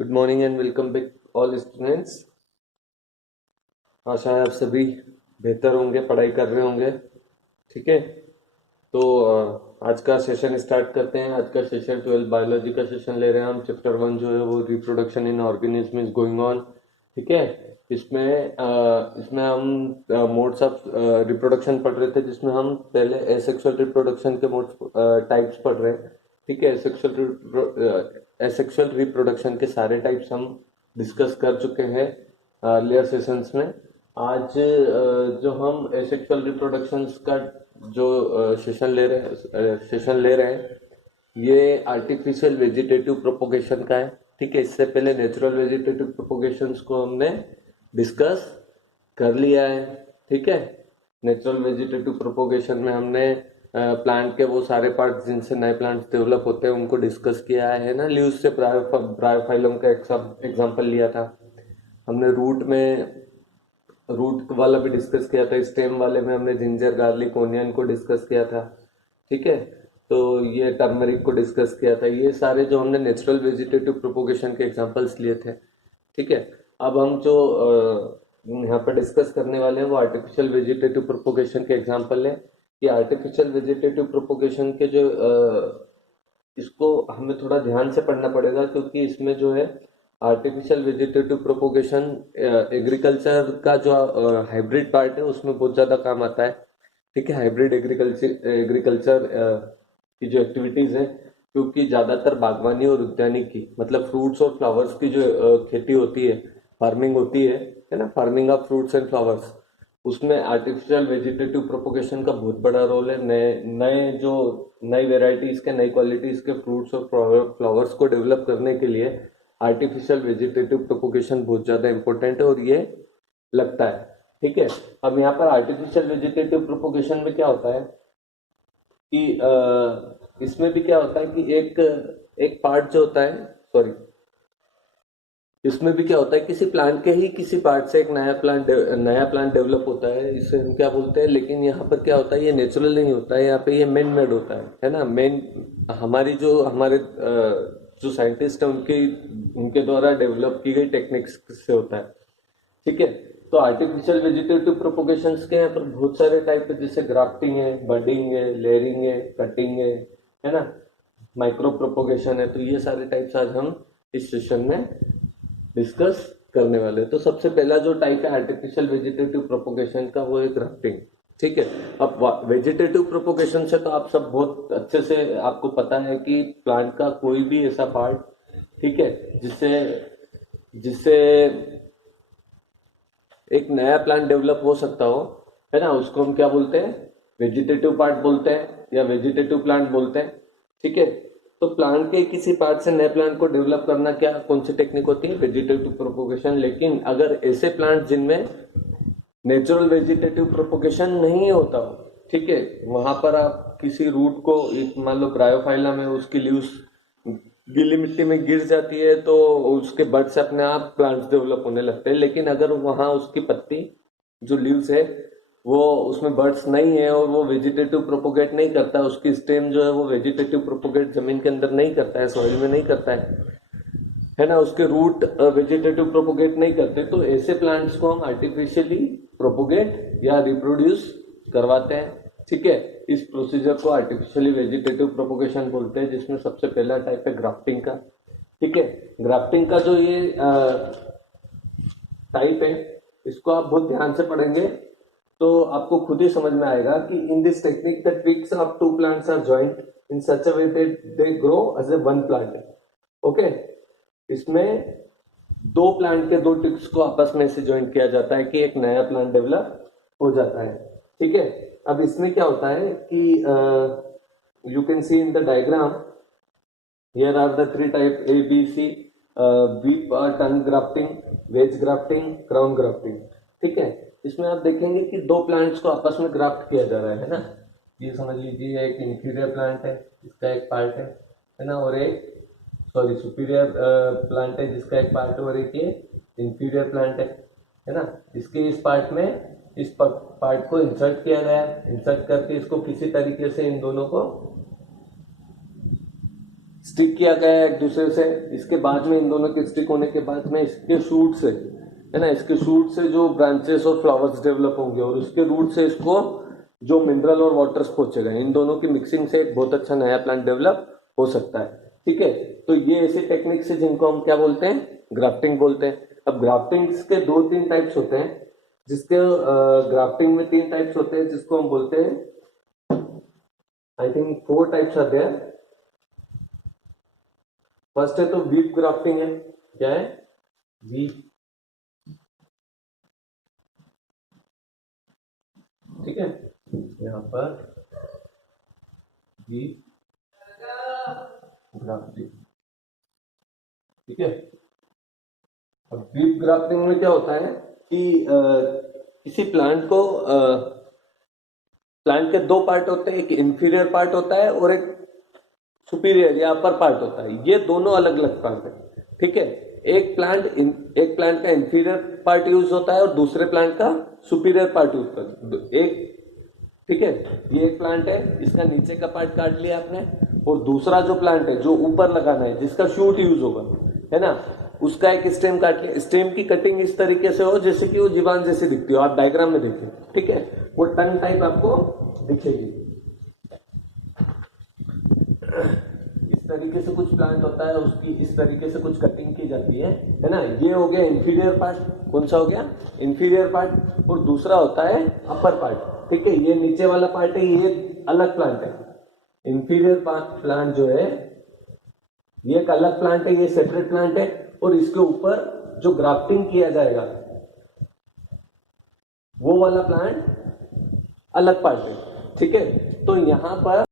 Good morning and welcome back all students. आशा है आप सभी बेहतर होंगे, पढ़ाई कर रहे होंगे। ठीक है, तो आज का सेशन स्टार्ट करते हैं। आज का सेशन 12 बायोलॉजी का सेशन ले रहे हैं हम। चैप्टर 1 जो है वो reproduction in organism is going on. ठीक है, इसमें हम मोड्स ऑफ रिप्रोडक्शन पढ़ रहे थे, जिसमें हम पहले एसेक्सुअल रिप्रोडक्शन के मोड्स टाइप्स पढ़ रहे हैं। ठीक है, एसेक्सुअल रिप्रोडक्शन के सारे टाइप्स हम डिस्कस कर चुके हैं अर्लियर सेशंस में। आज जो हम एसेक्सुअल रिप्रोडक्शंस का जो सेशन ले रहे हैं, ये आर्टिफिशियल वेजिटेटिव प्रोपोगेशन का है। ठीक है, इससे पहले नेचुरल वेजिटेटिव प्रोपोगेशंस को हमने डिस्कस कर लिया है। ठीक है, नेचुरल वेजिटेटिव प्रोपोगेशन में हमने प्लांट के वो सारे पार्ट जिनसे नए प्लांट्स डेवलप होते हैं उनको डिस्कस किया है ना। लीव्स से ब्रायोफाइलम का एग्जांपल लिया था हमने। रूट वाला भी डिस्कस किया था। स्टेम वाले में हमने जिंजर, गार्लिक, ओनियन को डिस्कस किया था। ठीक है, तो ये टर्मरिक को डिस्कस किया था। ये सारे जो हमने नेचुरल वेजिटेटिव प्रोपोगेशन के एग्जांपल्स लिए थे। ठीक है, अब हम जो यहाँ पर डिस्कस करने वाले हैं वो आर्टिफिशियल वेजिटेटिव प्रोपोगेशन के एग्जांपल है। ये आर्टिफिशियल वेजिटेटिव प्रोपोगेशन के जो इसको हमें थोड़ा ध्यान से पढ़ना पड़ेगा, क्योंकि इसमें जो है आर्टिफिशियल वेजिटेटिव प्रोपोगेशन एग्रीकल्चर का जो हाइब्रिड पार्ट है उसमें बहुत ज़्यादा काम आता है। ठीक है, हाइब्रिड एग्रीकल्चर की जो एक्टिविटीज़ है, क्योंकि ज़्यादातर बागवानी और उद्यानिकी मतलब फ्रूट्स और फ्लावर्स की जो खेती होती है, फार्मिंग होती है ना, farming of fruits and flowers, उसमें आर्टिफिशियल वेजिटेटिव प्रोपोगेशन का बहुत बड़ा रोल है। नई वेराइटीज के, नई क्वालिटीज के फ्रूट्स और फ्लावर्स को डेवलप करने के लिए आर्टिफिशियल वेजिटेटिव प्रोपोगेशन बहुत ज्यादा इंपॉर्टेंट है और ये लगता है। ठीक है, अब यहाँ पर आर्टिफिशियल वेजिटेटिव प्रोपोगेशन में क्या होता है कि इसमें भी क्या होता है कि एक पार्ट जो होता है, सॉरी, इसमें भी क्या होता है, किसी प्लांट के ही किसी पार्ट से एक नया प्लांट डेवलप होता है, इसे हम क्या बोलते हैं। लेकिन यहाँ पर क्या होता है, ये नेचुरल नहीं होता है, यहाँ पे ये मैन मेड होता है ना। हमारे जो साइंटिस्ट है उनके द्वारा डेवलप की गई टेक्निक्स से होता है। ठीक है, तो आर्टिफिशियल वेजिटेटिव प्रोपोगेशन के यहाँ पर बहुत सारे टाइप है, जैसे ग्राफ्टिंग है, बडिंग है, लेयरिंग है, कटिंग है ना, माइक्रो प्रोपोगेशन है। तो ये सारे टाइप्स आज हम इस सेशन में डिस्कस करने वाले। तो सबसे पहला जो टाइप है आर्टिफिशियल वेजिटेटिव प्रोपोगेशन का, वो है ग्राफ्टिंग। ठीक है, अब वेजिटेटिव प्रोपोगेशन से तो आप सब बहुत अच्छे से आपको पता है कि प्लांट का कोई भी ऐसा पार्ट, ठीक है, जिससे जिससे एक नया प्लांट डेवलप हो सकता हो, है ना, उसको हम क्या बोलते हैं, वेजिटेटिव पार्ट बोलते हैं या वेजिटेटिव प्लांट बोलते हैं। ठीक है, तो प्लांट के किसी पार्ट से नए प्लांट को डेवलप करना क्या, कौन सी टेक्निक होती है, वेजिटेटिव प्रोपोगेशन। लेकिन अगर ऐसे प्लांट जिनमें नेचुरल वेजिटेटिव प्रोपोगेशन नहीं होता हो, ठीक है, वहां पर आप किसी रूट को, मान लो ब्रायोफाइलम है, उसकी लीव्स गीली मिट्टी में गिर जाती है तो उसके बड से अपने आप प्लांट्स डेवलप होने लगते हैं। लेकिन अगर वहां उसकी पत्ती, जो लीव्स है, वो उसमें बर्ड्स नहीं है और वो वेजिटेटिव प्रोपोगेट नहीं करता, उसकी स्टेम जो है वो वेजिटेटिव प्रोपोगेट जमीन के अंदर नहीं करता है, सॉइल में नहीं करता है ना, उसके रूट वेजिटेटिव प्रोपोगेट नहीं करते, तो ऐसे प्लांट्स को हम आर्टिफिशियली प्रोपोगेट या रिप्रोड्यूस करवाते हैं। ठीक है, इस प्रोसीजर को आर्टिफिशियली वेजिटेटिव प्रोपोगेशन बोलते हैं, जिसमें सबसे पहला टाइप है ग्राफ्टिंग का। ठीक है, ग्राफ्टिंग का जो ये टाइप है, इसको आप बहुत ध्यान से पढ़ेंगे तो आपको खुद ही समझ में आएगा कि in this technique the twigs of two plants are joint in such a way that they grow as a one plant. Okay, इसमें दो प्लांट के दो ट्विग्स को आपस में से ज्वाइंट किया जाता है कि एक नया प्लांट डेवलप हो जाता है। ठीक है, अब इसमें क्या होता है कि you can see in the diagram, here are the three type A B C, whip tongue grafting, wedge grafting, crown grafting. ठीक है, इसमें आप देखेंगे कि दो प्लांट्स को आपस में ग्राफ्ट किया जा रहा है ना। ये समझ लीजिए एक इंफीरियर प्लांट है, इसका एक पार्ट है ना, और एक सुपीरियर प्लांट है जिसका एक पार्ट है, और एक ये इंफीरियर प्लांट है ना। इसके इस पार्ट में इस पार्ट को इंसर्ट किया गया है, इंसर्ट करके इसको किसी तरीके से इन दोनों को स्टिक किया गया है एक दूसरे से। इसके बाद में इन दोनों के स्टिक होने के बाद में इसके शूट से, है ना, इसके शूट से जो ब्रांचेस और फ्लावर्स डेवलप होंगे और उसके रूट से इसको जो मिनरल और वाटर्स पहुंचेगा, इन दोनों की मिक्सिंग से एक बहुत अच्छा नया प्लांट डेवलप हो सकता है। ठीक है, तो ये ऐसे टेक्निक्स है जिनको हम क्या बोलते हैं, ग्राफ्टिंग बोलते हैं। अब ग्राफ्टिंग के 2-3 टाइप्स होते हैं, जिसके ग्राफ्टिंग में 3 टाइप्स होते हैं जिसको हम बोलते हैं, आई थिंक 4 टाइप्स आते हैं। फर्स्ट है तो वीव ग्राफ्टिंग है। क्या है? वीव। ठीक है, यहां पर वीव ग्राफ्टिंग। ठीक है, अब वीव ग्राफ्टिंग में क्या होता है कि किसी प्लांट को प्लांट के 2 पार्ट होते हैं, एक इंफीरियर पार्ट होता है और एक सुपीरियर या अपर पार्ट होता है। ये दोनों अलग अलग प्लांट है। ठीक है, एक प्लांट का इंफीरियर पार्ट यूज होता है और दूसरे प्लांट का सुपीरियर पार्ट यूज होता है। ठीक है, ये एक प्लांट है, इसका नीचे का पार्ट काट लिया आपने, और दूसरा जो प्लांट है जो ऊपर लगाना है, जिसका शूट यूज होगा, है ना, उसका एक स्टेम काट लिया। स्टेम की कटिंग इस तरीके से हो जैसे कि वो जीवान जैसे दिखती हो, आप डायग्राम में देखिए। ठीक है, वो टंग टाइप आपको दिखेगी। इस तरीके से कुछ प्लांट होता है, उसकी इस तरीके से कुछ कटिंग की जाती है ना। ये हो गया इंफीरियर पार्ट। कौन सा हो गया? Inferior part. और दूसरा होता है अपर पार्ट। ठीक है, ये नीचे वाला पार्ट है, ये अलग प्लांट है। इंफीरियर प्लांट जो है ये एक अलग प्लांट है, ये सेपरेट प्लांट है, और इसके ऊपर जो ग्राफ्टिंग किया जाएगा वो वाला प्लांट अलग पार्ट है। ठीक है, तो यहां पर